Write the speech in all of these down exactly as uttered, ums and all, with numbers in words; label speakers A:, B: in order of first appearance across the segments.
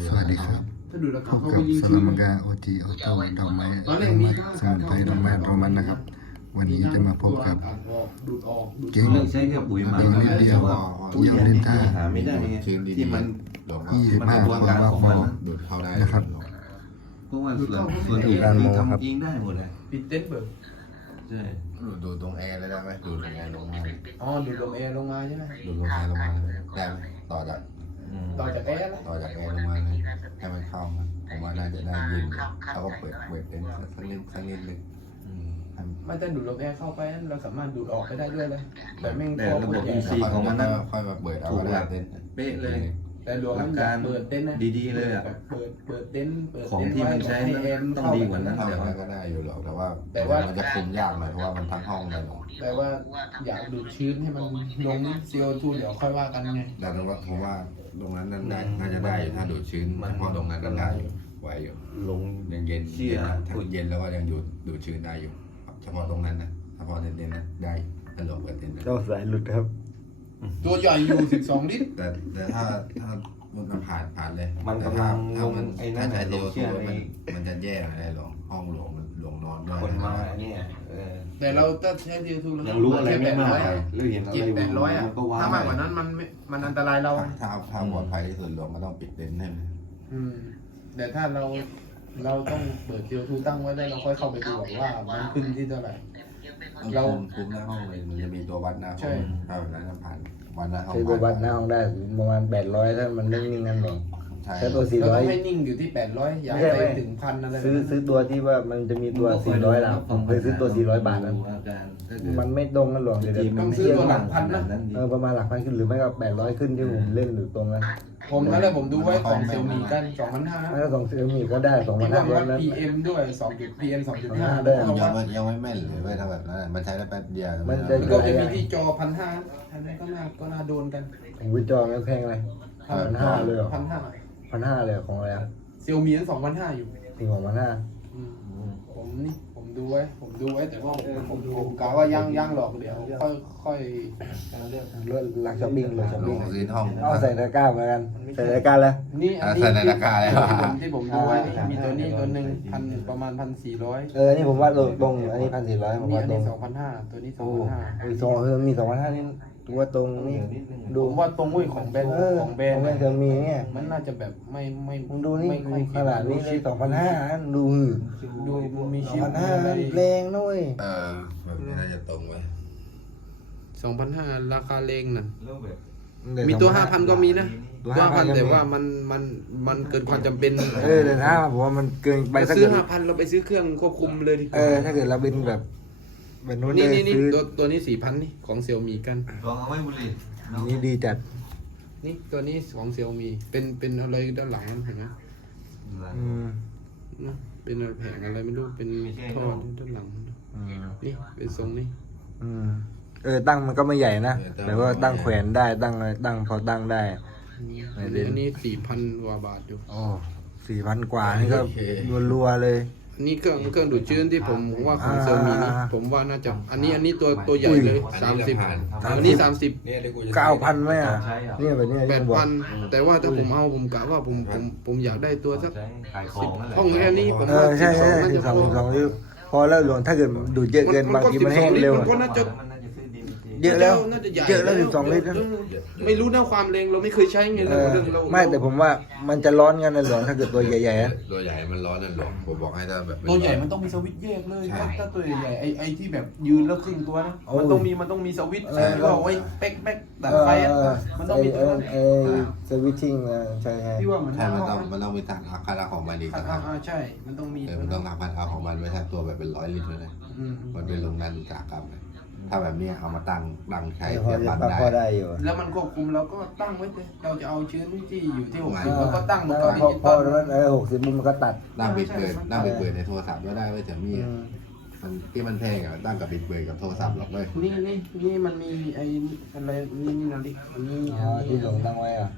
A: สวัสดีครับ
B: ถ้าดูรา
A: พ
B: คา
A: บ
B: เขา
A: กับ
B: ก็ยิง
A: ส
B: ซื้
A: ลา
B: อ
A: ม
B: มัน
A: กาโอจีออโต้ดอกไม้โรมันสมุนไพรดอกไม้โรมันนะครับ วันนี้จะมาพบกับ
B: ดูดออกดูด
A: เก่ง
B: ออก
C: ใช้แค่ปุ๋ยหมัก
A: เก่งนิดเดียวเยี่ยมเล่นท่า
C: หาไม่ได้ไงที่มัน
A: ยี่สิบ
C: มัน
A: ห้าก
C: ระบวน
A: คน
C: การ
A: ว่า
C: ของ
A: พ
C: มั
A: อน
D: ดูดเข้าได้
A: นะครับ
C: เพราะว่าส่วนส่วนอื่นคือทำเองได้หมดเลย
B: ปิดเต็นท์เบิร์
C: ใช่
D: ดูดดูดตรงแอร์เลยได้ไหมดูดตรงแอร์ลงมา
B: อ๋อดูดลมแอร์ลงมาใช่ไหม
D: ดูดตรงแอร์ลงมาได้ไหมต่อจาก
C: อืม
B: ต่อจากแอร์แล้ว
D: ต่อจากแอร์ลงมาเลยให้มันเข้ามาผมว่าน่าจะได้ยินเขาก็เปิดเปิดเต็มสักนิดสักนิดนึง
C: อืม
B: ไม่แต่ดูดลมแอร์เข้าไปเราสามารถดูดออกไปได้ด้วยเลยแต่แม่ง
C: แต่
B: พอ
C: ระ
B: เปิ
C: บบ
B: ด
C: อิน
B: แอ
C: ซีย์
B: ร์
C: ของมันนั้น
D: ค่อยมาเปิดเอา
C: ถูก
D: ก็
C: ห
D: ได้
C: ลัก
D: เต้น
C: เป๊ะเลย
B: แต่หลวงมันอยากเปิดเต็นท์นะ
C: ดีๆเลยอะ
B: แบบเปิดเปิดเต็นท์เปิด
C: ของ
B: เต็นท์
C: ที่มันใช้
B: ให้แอร์
C: ต้องดีกว่านั้น
D: เข้ามาก็ได้อยู่หรอกแต่ว่า
B: แต่ว่า
D: มันจะคุมยากหน่อยเพราะว่ามันทั้งห้องเลยหรอก
B: แต่ว่าอยากดูดชื้นให้มันลง ซี โอ ทู เดี๋ยวค่อยว่ากันไง
D: แต่ว่าผมว่าตรงนั้นนั่นได้น่าจะได้อยู่ถ้าดูดชื้นเพราะตรงนั้นก็ได้อยู่ไหวอยู่
C: ลง
D: ยังเย็น
C: เชี่ย
D: ถ้าเย็นแล้วก็ยังอยู่ดูดชื้นได้อยู่ เฉพาะตรงนั้นนะเฉพาะเต็นท์นะได้ถ้าลงเปิดเต็นท์นะ
A: เจ้าสายหลุดครับ
B: ตัวใหญ่อยู่สิบสองลิตร
D: แต่แต่ถ้าถ้ามันผ่านผ่านเลย
C: มัน
D: แต่
C: กำลั
D: ถ้าง ถ้ามัน
C: ไอ้นั่
D: ถ้าน ใช้
C: ล
D: เดี
C: ง
D: ยว
C: เชี่ย
D: ตัว
C: ใน
D: มันมันจะแย่อะไรหรอกห้องหลวงมันหลวงนอนด้วย
C: คนมาเนี่ยเออ
B: แต่เราถ้าใช้ ซี โอ ทู เรา
C: ยังรู้อะไรไม่มาก
B: แค่
C: หรือเห็นอะไร
B: เจ็ดแปดร้อยอ่ะ
C: มันก็ว้า
B: ถ้ามากกว่านั้นมันไม่มันอันตรายเรา
D: ถ้าถ้าถ้าปลอดภัยที่สุดหลวงก็ต้องปิดเต็นท์ให้มัน
B: อืมแต่ถ้าเราเราต้องเปิด ซี โอ ทู ตั้งไว้ได้เราค่อยเข้าไปดูว่ามันขึ้นที่เท่าไหร่ เรา
D: คุมคุมหน้าห้องเลยมันจะมีตัววัดหน้าห้
B: ใช่
D: องถ้าแบบนั้นผ่านวัดหน้าห้อง
A: ใช้ตัววัดหน้าห้องได้ประมาณแปดร้อยถ้ามันนิ่งๆนั่นหรอ
D: ใช่
A: ใช้ตัวสี่
B: เรา
A: ร้อ
B: ต้
A: ย
B: องให้นิ่งอยู่ที่แปดร้อยอย่า
A: ไม่ใช่
B: ไป
A: ไม่
B: ถึงพันอะไร
A: ซื้อซื้อตัวที่ว่ามันจะมีตัวสี่ร้อยแล้วผมเคยซื้อตัวสี่ร้อยบาทนั้น
C: อาการถ้าเกิด
A: มันไม่ตรงกันหรอกเดี๋ยว
C: ที
A: เดี๋ยว
C: มัน
B: ต้อง
C: ไม่
B: ซื้อ
C: เย
B: ตัว
C: อะ
B: หลักพันนะ
C: นั้นดี
A: เออประมาณหลักพันขึ้นหรือไม่ก็แปดร้อยขึ้นที่ผมเล่นอยู่ตรงนั้น
B: ผมนั่นแหละผมดูไว้ของเซลมีกันสองพันห้า
A: ถ้าสองซื้อมีก็ได้สองพั
B: ที่
A: นห้า
B: ว่า
A: ร้อย
B: วัด
A: นั้น
B: พี เอ็ม ด้วยสองจุด พี เอ็ม สองจุดห้า
A: ได้
B: เพราะ
D: ยัง
B: ว่า
D: ไม่ยังไม่แม่นเลยเว้ยถ้าแบบนั้นมันใช้ได้แป๊บเดียว
A: มันจะ
B: ก็จะมีที่จอพันห้าอันนี้ก็น่าก็น่าโดนกัน
A: ผมวิจอไม่แพงเลยพันห้าเลยเหรอ
B: พันห้า
A: พันห้าเลยของอะไรอ่ะ
B: เซลมีนั้นสองพันห้าอยู่
A: ถึงของพันห้า
B: อืมผมนี่ผมดูไว้ ผมดูไว้แต่ว่าผมผมผมกะว่าย่างย่างหลอกเดี๋ยวค่อยค่อย
A: รถลักช้อปปิ้งเลยช้อป
D: ล
A: ปิ้
D: ง
A: ง
D: ซื้อห้อง
A: เอาใส่ตะกร้าเหมือนกันใส่ตะกร้าแล้ว
B: นี่อันนี้
D: ใส่ในตะกร้าเลย
B: ที่ผมที่ผมดูไว้นี่มีตัวนี้ตัวหนึ่งพันประมาณพันสี่ร้อย
A: เออนี่ผมว่าตรงตรงอันนี้พันสี่ร้อยผม
B: นี่
A: ว่า
B: อัน
A: ตร
B: นี้
A: ง
B: สองพันห้าตัวนี้สอง
A: โอ้
B: พันห้า
A: ยสองเออมีสองพันห้านี่ดูว่าตรงนี่
B: ดูผมว่าตรงอุ้ยของแบรนด์
A: เออ
B: ของแบรน
A: ข
B: ด์
A: องแบรนด์เธอมีเนี่ย
B: มันน่าจะแบบไม่ไม่
A: มึงดูนี่
B: ไม่ค่อย
A: ขนาดนี้เลยสองพันห้าดูหือ
B: ดูมันมี
A: สอง
B: ชิป
A: พันห้า
B: อะไร
A: แรงนุ้ย
D: เออแบบนี้น่าจะตรงไว้
B: สองพันห้าราคาเลงน่ะ
C: แล้วแบบ
B: มีตัวห้าพันก็มีนะ
A: ตัว
B: ห้าพัน
A: 5,000
B: แต่ว่ามันมันมันเกินความจำเป็น
A: เออแต่ถ้าผมว่ามันเกินไป
B: ไป
A: ถ้า
B: ซื้อ
A: เกิด
B: ห้าพันเราไปซื้อเครื่องควบคุมเลยดีก
A: เอ
B: ว่า
A: อถ้าเกิดเราเป็นแบบแบบนู้น
B: นี่
A: เลย
B: นี่นี่
A: ซื้อ
B: ตัวตัวนี้สี่พันนี่ของเซี่ยมีกัน
C: ลองเอาไว้บุหรี่
A: อันนี้ดีจัด
B: นี่ตัวนี้ของเซี่ยมีเป็นเป็นอะไรด้านหลังมันเห็นไหม
A: อืม
B: นะเป็นอะไรแผงอะไรไม่รู้เป็นท่อด้านหลัง
A: อืม
B: นี่เป็นทรงนี่
A: อืมเออตั้งมันก็ไม่ใหญ่นะแต่ว่าตั้งแขวนได้ตั้งอะไรตั้งพอตั้งได้
B: อันนี้อันนี้สี่พันกว่าบาทอยู่
A: โอ้สี่พันกว่านี่ก็รัวๆเลย
B: อันนี้เครื่องเครื่องดูดชื้นที่ผมว่าของเซี่ยมีนี่
A: อ่า
B: ผมว่าน่าจะอันนี้อันนี้ตัวตัวใหญ่เลยสามสิบ
D: อันนี้
B: อันนี้สามสิบ
D: เนี่ยเดี๋ยวกูจะ
A: เก้าพันไหมอ่ะเนี่ยแบบเนี้ย
B: แป
A: ที่
B: ด
A: ผมบอก
B: พันแต่ว่าถ้าผมเอาผมกะว่าผมผมผมอยากได้ตัวสัก
C: ขายขอ
B: สิบ
C: งนั่นแหละ
B: ห้องแค่นี้ผม
A: เอ
B: ว่า
A: อใช่
B: สิบสอ
A: ใช่
B: งน่า
A: สิ
B: จะ
A: บสอง
B: พอ
A: สิบสองลิตรพอแล้วหลวงถ้าเกิดดูดเยอะเกินบางทีมันแห้งเร็ว
B: มันก็น่าจะ
C: มันน่าจะซื้อดีไม่ดี
A: เยอะแล้ว
B: น่าจะใหญ่
A: เยอะแล้วสิบสองลิตรนะ
B: ไม่รู้นะความแรงเราไม่เคยใช้ไง
A: เอ
B: เรา
A: อ
B: เรื่องเรา
A: ไม่แต่ผมว่ามันจะร้อนกันนะหลวงถ้าเกิดตัวใหญ่ๆอะ
D: ตัวใหญ่มันร้อนนั่นหรอผมบอกให้ถ้าแบบ
B: ตัวใหญ่มันต้องมีสวิตช์แยกเลยถ้าถ้าตัวใหญ่ไอไอที่แบบยืนแล้วครึ่งตัวนะมันต้องมีมันต้องมีสวิตช์ใช่ไหมว่าไว้เป๊กเป๊กดับไฟอะมันต้องมีตัวนั้น
A: เออสวิตชิ่งนะใช่ใช่
B: ที่ว่าเหมือน
D: ใช่มันต้อง
B: ห้
D: มันต้องมีทางอาคาราของมันอีก
B: อ่า
D: ต่างหาก
B: อ่าใช่มันต้องมี
D: เออมันต้องทำพันเอาของมันไม่ใช่ตัวแบบเป็นร้อยลิตรเลย
B: อืม
D: มันเป็นโรงงานอุตสาหกรรมเลยถ้าแบบนี้เอามาตั้งตั้งใช้
A: พอ
D: เทียบ
A: จะ
D: ปัน
A: ปรับ
D: ได้
A: พอได้อยู่
B: แล้วมันควบคุมเราก็ตั้งไว้เลยเราจะเอาชื้นที่อยู่ที่หก
D: ไม่
B: สิบแล้วก็ตั้งมา
A: พ
B: ก่
A: อ
B: อนดิ
A: พอ
B: จิ
A: พ
B: ต
A: อ
B: อล
A: นั้นเออหกสิบมันก็ตัด
D: ตั้งปิดเปิด
B: ใช่
D: ตั้งปิดเปิดในโทรศัพท์ก็ได้ไว้แต่มี
A: อืม
D: มันที่มันแพงอ่ะตั้งกับปิดเปิดกับโทรศัพท์หรอกเว้ย
B: นี่นี่นี่มันมีไอ้อะไรนี่นี่นาฬิกาอันนี้
A: อ๋อที่หลวงตั้งไว้อ่ะ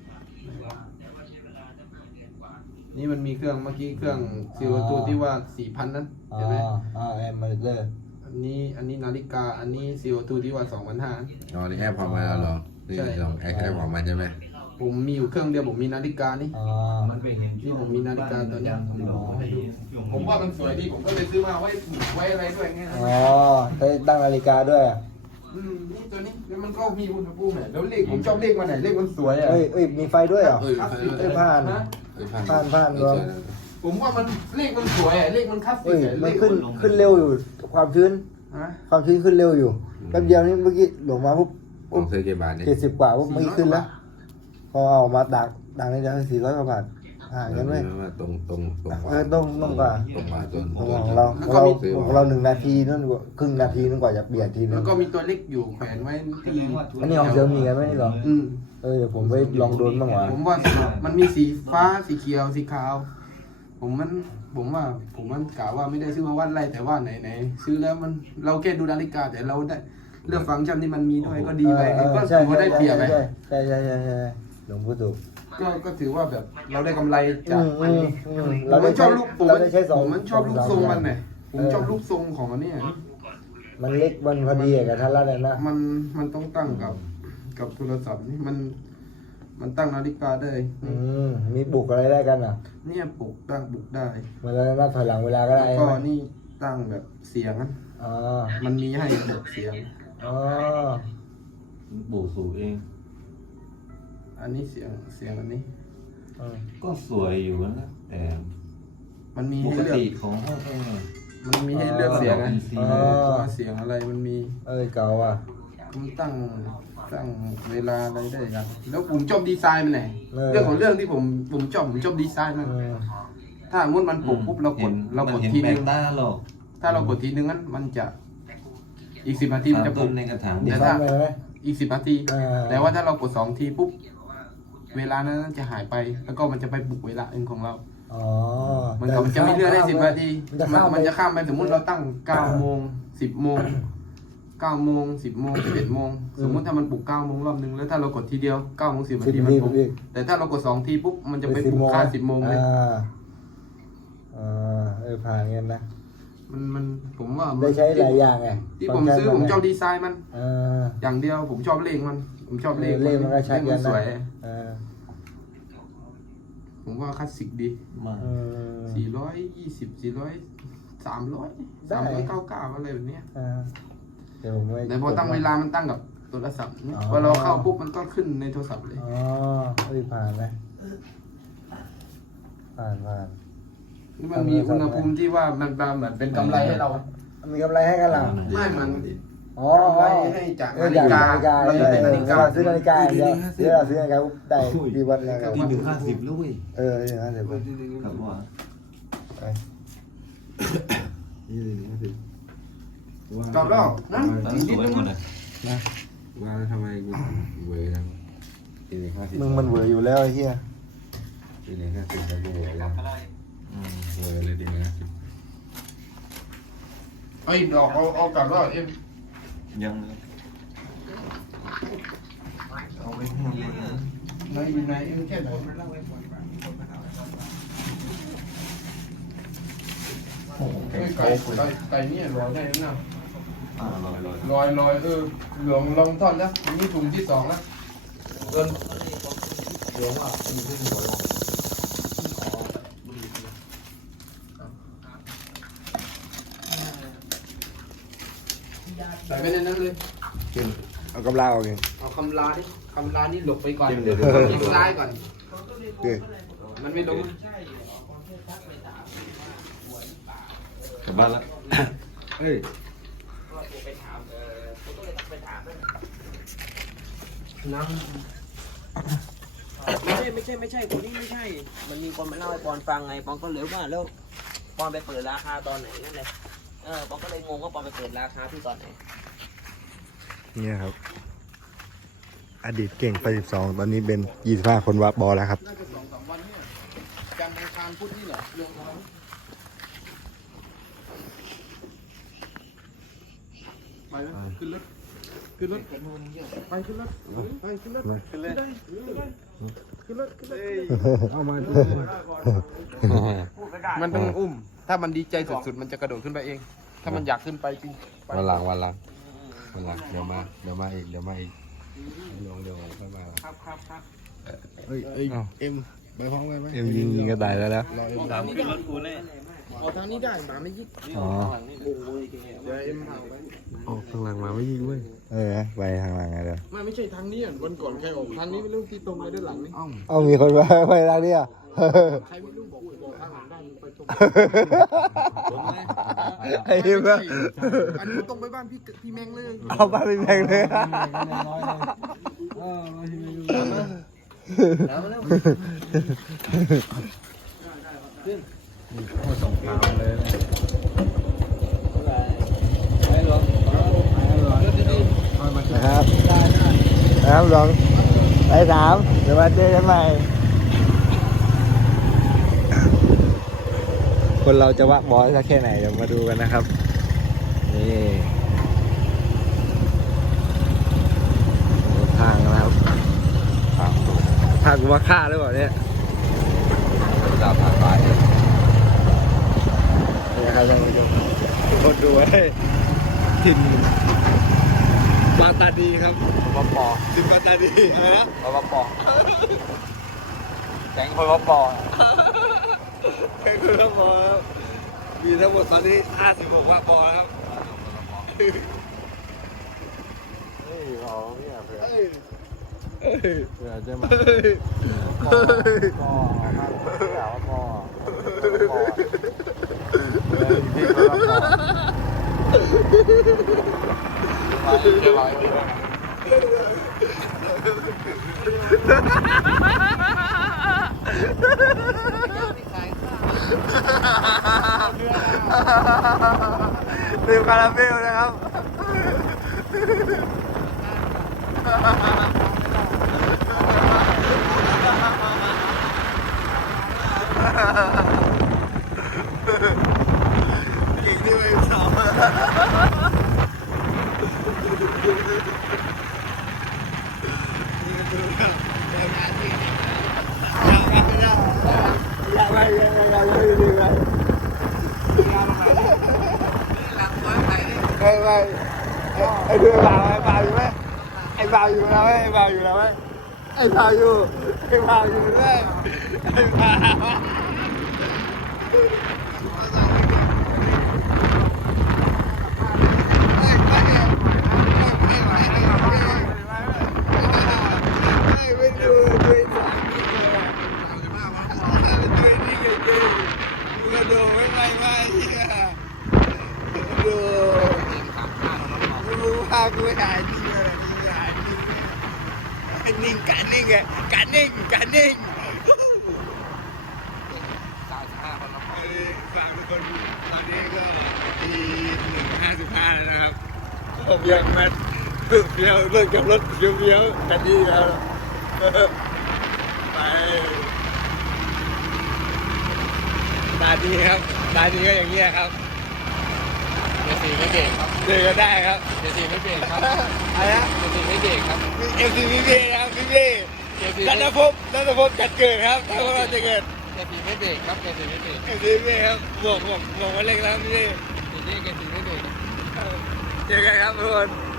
B: นี่มันมีเครื่องเมื่อกี้เครื่องซีโรตูที่ว่าสี่พันนั้น
A: อ๋อ
B: เห็นไหม
A: อ๋อแอมมาเลอร์
B: อันนี้อันนี้นาฬิกาอันนี้ซีโรตูที่ว่าสองพันห้า
D: อ๋อนี่แอปของมันแล้วเหรอนี่
B: ใช่
D: ลองแอปแอปของมันใช่ไหม
B: ผมผมมีอยู่เครื่องเดียวผมมีนาฬิกานี่
E: อ๋อ
C: มันไปเห็น
B: นี่ผมมีนาฬิกาตัวเนี้ยให้ดูผมว่ามันสวยดีผมก็เลยซื้อมาไว้ผูกไว้อะไรด้วยไง
E: อ๋อได้ตั้งนาฬิกาด้วย
B: อืมนี่ตัวนี้แล้วมันก็มีอุณหภูมิเนี่ยแล้วเลขผมชอบเลขมันไหนเลขมันสวยอ่ะ
E: เอ้ยเอ้ยมีไฟด้วยเหรอ
B: เออ
E: เอ้ยผ่าน
B: นะ
D: เอ้ย
E: ผ่านผ่านรวม
B: ผมว่ามันเลขมันสวยอ่ะเลขมันคลาสสิ
E: เอ้
B: ก
E: ย
B: อ่ะเล
E: มัน
B: ข
E: ขึ้นขึ้นเร็วอยู่ความชื้น
B: ฮะ
E: ความชื้นขึ้นเร็วอยู่แป๊บเดียวนี่เมื่อกี้หลงมาปุ๊บ
D: ผมซื้อกี่บาทนี่
E: เจ็ดสิบกว่าปุ๊บเมื่อกี้ขึ้นแล้วพอเอามาดักดักในเดือนสี่ร้อยกว่าบาทห่างกันไหม
D: ตรงตรงตรง
E: เออต้องต้องกว่า
D: ตรงมาจน
E: ของเราของเราของเราหนึ่งนาทีนั่นกว่าครึ่งนาทีนั่นกว่าจะเปลี่ยนทีนึ
B: แล้
E: ง
B: วก็มีตัวเล็กอยู่แขวนไว้ที่
E: อันนี้ของเซิร์ฟมีกันไหมนี่เหรอ
B: อืม
E: เออเดี๋ยวผมไปลองโดนบ้างวะ
B: ผมว่ามันมีสีฟ้าสีเขียวสีขาว ผมมันผมว่าผมมันกะว่าไม่ได้ซื้อมาวัดไรแต่ว่าไหนไหนซื้อแล้วมันเราแค่ดูนาฬิกาแต่เราได้เลือกฟังก์ชันที่มันมีด้วยก็ดีไป
E: เออ
B: ก็
E: ใช่
B: ถือว่าได้เปรียบไป
E: ใช่ใช่ใช่ใช่หลวงพ่อถูก
B: ก็ก็ถือว่าแบบเราได้กำไร
E: อื
B: จาก
E: ม
B: อั
E: อื
B: น
E: ม
B: นี้
E: อืม
B: ผมมันชอบลูกผม
E: เรา
B: มัน
E: ได้ใช้สอง
B: ผมมันชอบลูกทรงมัน
E: เนี่
B: เนี่ยผมชอบลูกทรงของอันเนี้ย
E: มันเล็กมันพอดีกับทันละเลยนะ
B: มันมันต้องตั้งกับกับโทรศัพท์นี่มันมันตั้งนาฬิกาได้
E: อืมมีปลุกอะไรได้กันอ่ะ
B: เนี่ยปลุกตั้งปลุกได้
E: เวลานับถอยหลังเวลาก็ได้
B: แล้ว
E: ใช่
B: ก็
E: ไหม
B: นี่ตั้งแบบเสียงนะ
E: อ๋อ
B: มันมีให้บทเสียง
E: อ๋อ
C: ปู่สูเอง
B: อันนี้เสียงเสียงอันนี้
E: อืม
C: ก็สวยอยู่นะแต่
B: มันมี
C: ป
B: ให้
C: ก
B: เลือก
C: ติของห้องแอร์
B: มันมีให้เลือกเสียงนะ
C: อ๋อ
B: ว่าเสียงอะไรมันมี
E: เอ้ยเก่าอ่ะ
B: มันตั้งตั้งเวลาอะไรได้ครับแล้วผมชอบดีไซน์มันไหน
E: เออ
B: เรื่องของเรื่องที่ผมผมชอบผมชอบดีไซน์มัน
E: อืม
B: ถ้าสมมติมันปลุกปุ๊บเรากดเรากด
C: มันเห็น
B: ที
C: แปล
B: นึ
C: ก
B: ง
C: ตาหรอก
B: ถ้าเรากดทีนึงนั้นมันจะอีกสิบนาทีมัน
C: สาม
B: จะป
C: ต้
B: ลุ
C: น
B: ก
C: ในกระถาง
E: ดี
B: แต่
E: ไซ
B: ถ้า
E: น์เลยไหม
B: อีกสิบนาที
E: เออ
B: แต่ว่าถ้าเรากดสองทีปุ๊บเวลานั้นจะหายไป แล้วก็มันจะไปปลุกเวลาเองของเรา
E: อ๋อ
B: มันก็มันจะไม่เลื่อนได้สิบนาที
E: มันจะ
B: มัน
E: ข้าม
B: มันจะข้ามไปสมมุติเราตั้งเก้าโมงสิบโมงเก้าโมงสิบโมงสิบเอ็ดโมงสมมุติถ้ามันปลุกเก้าโมงรอบนึงแล้วถ้าเรากดทีเดียวเก้าโมงสิบนา
E: สิบ
B: ที
E: นา
B: มัน
E: ที
B: ปลุก
E: อีก
B: แต่ถ้าเรากดสองทีปุ๊บมันจะไปปลุกค่าสิบโมงเลย
E: อ่าอ่าเออผ่านเงินนะ
B: มันมันผมว่ามัน
E: ได้ใช้หลายอย่างไง
B: ที่ผมซื้อผมชอบดีไซน์มัน
E: อ่า
B: อย่างเดียวผมชอบเลขมัน ผมชอบเลข
E: เลขมันก็ชัด
B: เลข
E: กั
B: มัน น
E: นะ
B: สวย
E: อ่า
B: ผมว่าคลาสสิกดี
C: มาก
E: อืม
B: สี่ร้อยยี่สิบสี่ร้อยสามร้อย
E: ได้
B: สามร้อยเก้าเก้าอะไรแบบเนี้ย
E: อ่าเดี๋ยวผมไม่
B: แต่พอตั้งเวลามันตั้งกับโทรศัพท์เนี่ย
E: อ๋อ
B: พอเราเข้าปุ๊บมันก็ขึ้นในโทรศัพท์เลย
E: อ๋อเอ้ยผ่านนะผ่านผ่าน
B: นี่มันมีอุณหภูมิที่ว่ามันเหมือนเป็นกำไรให้เรา
E: มีกำไรให้กันหรอ
B: ไม่มัน
E: อ๋อก
B: ำไรให้จาก
E: เออ
B: นา
E: จา
B: ฬิ
E: ก
B: กา
E: นาฬิกา
B: เรา
E: เอ
B: จะ
E: อ
B: ได้นาฬิกา
E: เวลาซื้อนาฬิกาอย่างเดียวเวลาซื้อนาฬิกาปุ๊บได้ดีวันแล้ว
C: ตีหนึ่งห้าสิบแล้วเว้ย
E: เอออย่างนั้นเดี๋ยวไป
C: ครับว่า
E: ไป
B: กลับแล้วนะ
C: ตอน
B: อีก
C: ส
B: นิด
C: วย
B: นึง
C: หมดเลย
D: ว่าแล้วทำไมกูเวอร์จังทีนี้ห้าสิบ
E: มึงมันเวอร์อยู่แล้วไอ้เหี้ย
D: ทีนี้ห้าสิบแล้วกูเวอร์แล้ว
C: อืม
D: เวอร์เลยทีนี้ห้าสิบ
B: เอ้ยดอกเอาเอากลับแล้วเอ็ม
C: ยังเลยเอาไปให้เลยนะ
B: นายอยู่ไหนเอ็มแค่ไหนเฮ้ยไก่ไก่ไก่เนี่ยลอยได้แล้วนะ
C: อ่าลอยลอย
B: ลอยลอยเออเหลืองลองทอดนะนี่ถุงที่สองนะเดินเหลืองอ่ะมีขึ้นหัวลงใส่ไปในนั้นเลย
E: เอากำลังออกเอง
B: เอาคำลาดิคำลานี่หลบไปก่อน
D: จิ้มเดี๋ยว
B: จิ้มซ้ายก่อน
E: โอเค
B: มันไม่ลง
C: กลับบ้านแล้ว
D: เฮ้ย
B: น้
F: ไม่ใช่ไม่ใช่ไม่ใช่คนนี้ไม่ใช่ มันมีคนมาเล่าให้ปอนฟังไงปอนก็เลยว่าแล้วปอนไปเปิดราคาตอนไหนนั่นแหละเออปอนก็เลยงงว่าปอนไปเปิดราคาที่ตอนไหน
E: เนี่ยครับ อดีตเก่งไปสิบสองตอนนี้เป็นยี่สิบห้าคนวับบอลแล้วครับ
B: ำน่าจะสองสามวันเนี่ยจันทร์อังคารพุธนี่แหละเรื่องของไปไหมขึ้นรถขึ้นรถไปขึ้นรถไปขึ้นรถขึ้นเลยขึ้นรถขึ้นรถเอามามันต้องอุ้ม ถ้ามันดีใจสุดๆมันจะกระโดดขึ้นไปเอง ถ้ามันอยากขึ้นไปจริงไป
D: วันหลังวันหลังวันหลังเดี๋ยวมาเดี๋ยวมาอีกเดี๋ยวมาอีกลงเดี๋ยวค่อยมา
B: ครับครับครับ
E: เฮ้ยเอ้ยเอ็มไปพร้อมกันไหม
A: เอ็มยิงยิงกระต่ายแล้วนะ
E: รอเอ็ม
C: ตามขึ้นรถกูเลย
B: ออกทางนี้ได้ตามไม่ยิด
A: อ๋อ
B: เดี๋ยวเอ็มพาไป
E: ออกข้างหลังมาไม่ยิงเว้ย
A: เออไปทางหลังไงเดี๋ยว
B: ไม่ไม่ใช่ทางนี้อ่ะวันก่อนใครออกทางนี้ไม่รู้ที่ตรงไปด้านหลังนี่
A: เอ้ามีคนมาไปทางนี้อ่ะ
B: ใครไม่รู้บอกบอกทางหลังได้ไปตรง
A: ไอ้เหี้ย
B: อันนี้ตรงไปบ้านพี่พี่แมงเลย
A: เอาบ้านไปแบ่งเลย
F: แล้วแล้ว
A: ส่งข่าวเลยนะ
F: ไปหลวง
A: นะครับนะครับลองไปสามเดี๋ยวมาเจอกันใหม่ คนเราจะวะบอสแค่ไหนเดี๋ยวมาดูกันนะครับ นี่ทางนะครับทางกูมาฆ่าหรือเปล่าเนี่ย
D: ดาวผ่านไป
A: นี่ครับท่านผู้ชมคนดูไว้ถิ่นปาตาดีครับ
D: ปป
A: ถิ่นปาตาดีอะไรนะ
D: ปปปแก๊งคนปป
A: แค่คือละบอครับมีทั้งหมดตอนนี้ห้าสิบหกว่าบอครับเฮ้ยของเนี่ยเพื่อนเฮ้ยเพื่อนจะมาปอปอมาเพื่อว่าปอปอเพื่อนที่เขาละปอมาเรียบร้อยเลยดื่มคาราเมลนะครับเก่งที่ไม่สอบอยากไปอยากไปอยากไปดีไหมไอ้ไอ้ไอ้เรือบ่าวไอ้บ่าวอยู่ไหมไอ้บ่าวอยู่แล้วไหมไอ้บ่าวอยู่แล้วไหมไอ้บ่าวอยู่ไอ้บ่าวอยู่ด้วยไอ้บ่าวไม่ดูด้วยสามด้วยนี่เก่งๆมาดูไม่ไม่ไม่ดูดูภาพกูหายจริงเลยจริงหายจริงนิ่งการนิ่งไงการนิ่งการนิ่งฝากทุกคนตอนนี้ก็ทีหนึ่งห้าสิบห้าแล้วนะครับผมยังแมทเฟี้ยวเรื่องกับรถเฟี้ยวเฟี้ยวกันดีแล้วไปตาดีครับตาดีก็อย่างเงี้ยครับ
D: เจสีไม่เบรกครับ
A: เดินก็ได้ครับ
D: เจสีไม่เบรกครับ
A: อะไรนะ
D: เจสีไม่เบรกครับ
A: เอ็มซีพีพีครับพี่พี่รัตนภพรัตนภพจัดเกิดครับถ้าว่าเราจะเกิด
D: เจสีไม่เบรกครับเจสีไม่เบรก
A: เอ็มซีพีพีครับบวกบวกบวกมาเล็กแล้วพี่
D: เจสีเจสีไม่เบรก
A: เจอกันครับทุกคน